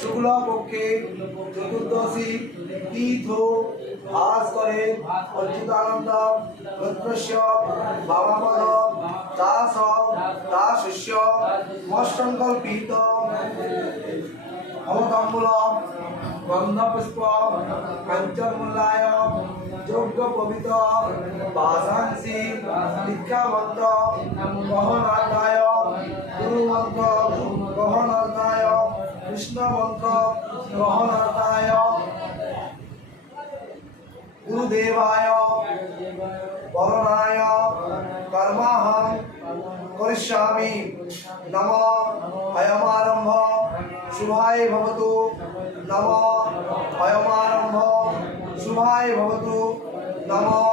শুক্লা পক্ষে চতুর্দশী তীর্থ ভাস করে অচ্যুতানন্দ রুদ্রস্য বাবাপদ দাস দাসস্য মৎসংকল্পিত অবতাম্বুল গন্ধপুষ্প পঞ্চমূলায় যোগ্য পবিত্র বাসাংসি দীক্ষামন্ত্র গহনার্থায় গুরুমন্ত্র গহনার্থায় কৃষ্ণমন্ত্র গহনার্থায় গুরুদেবায় বরণায় কর্মাহং করিষ্যামি নমঃ অয়মারম্ভ শুভায় ভবতু নমঃ অয়মারম্ভ শুভায় ভবতু নমঃ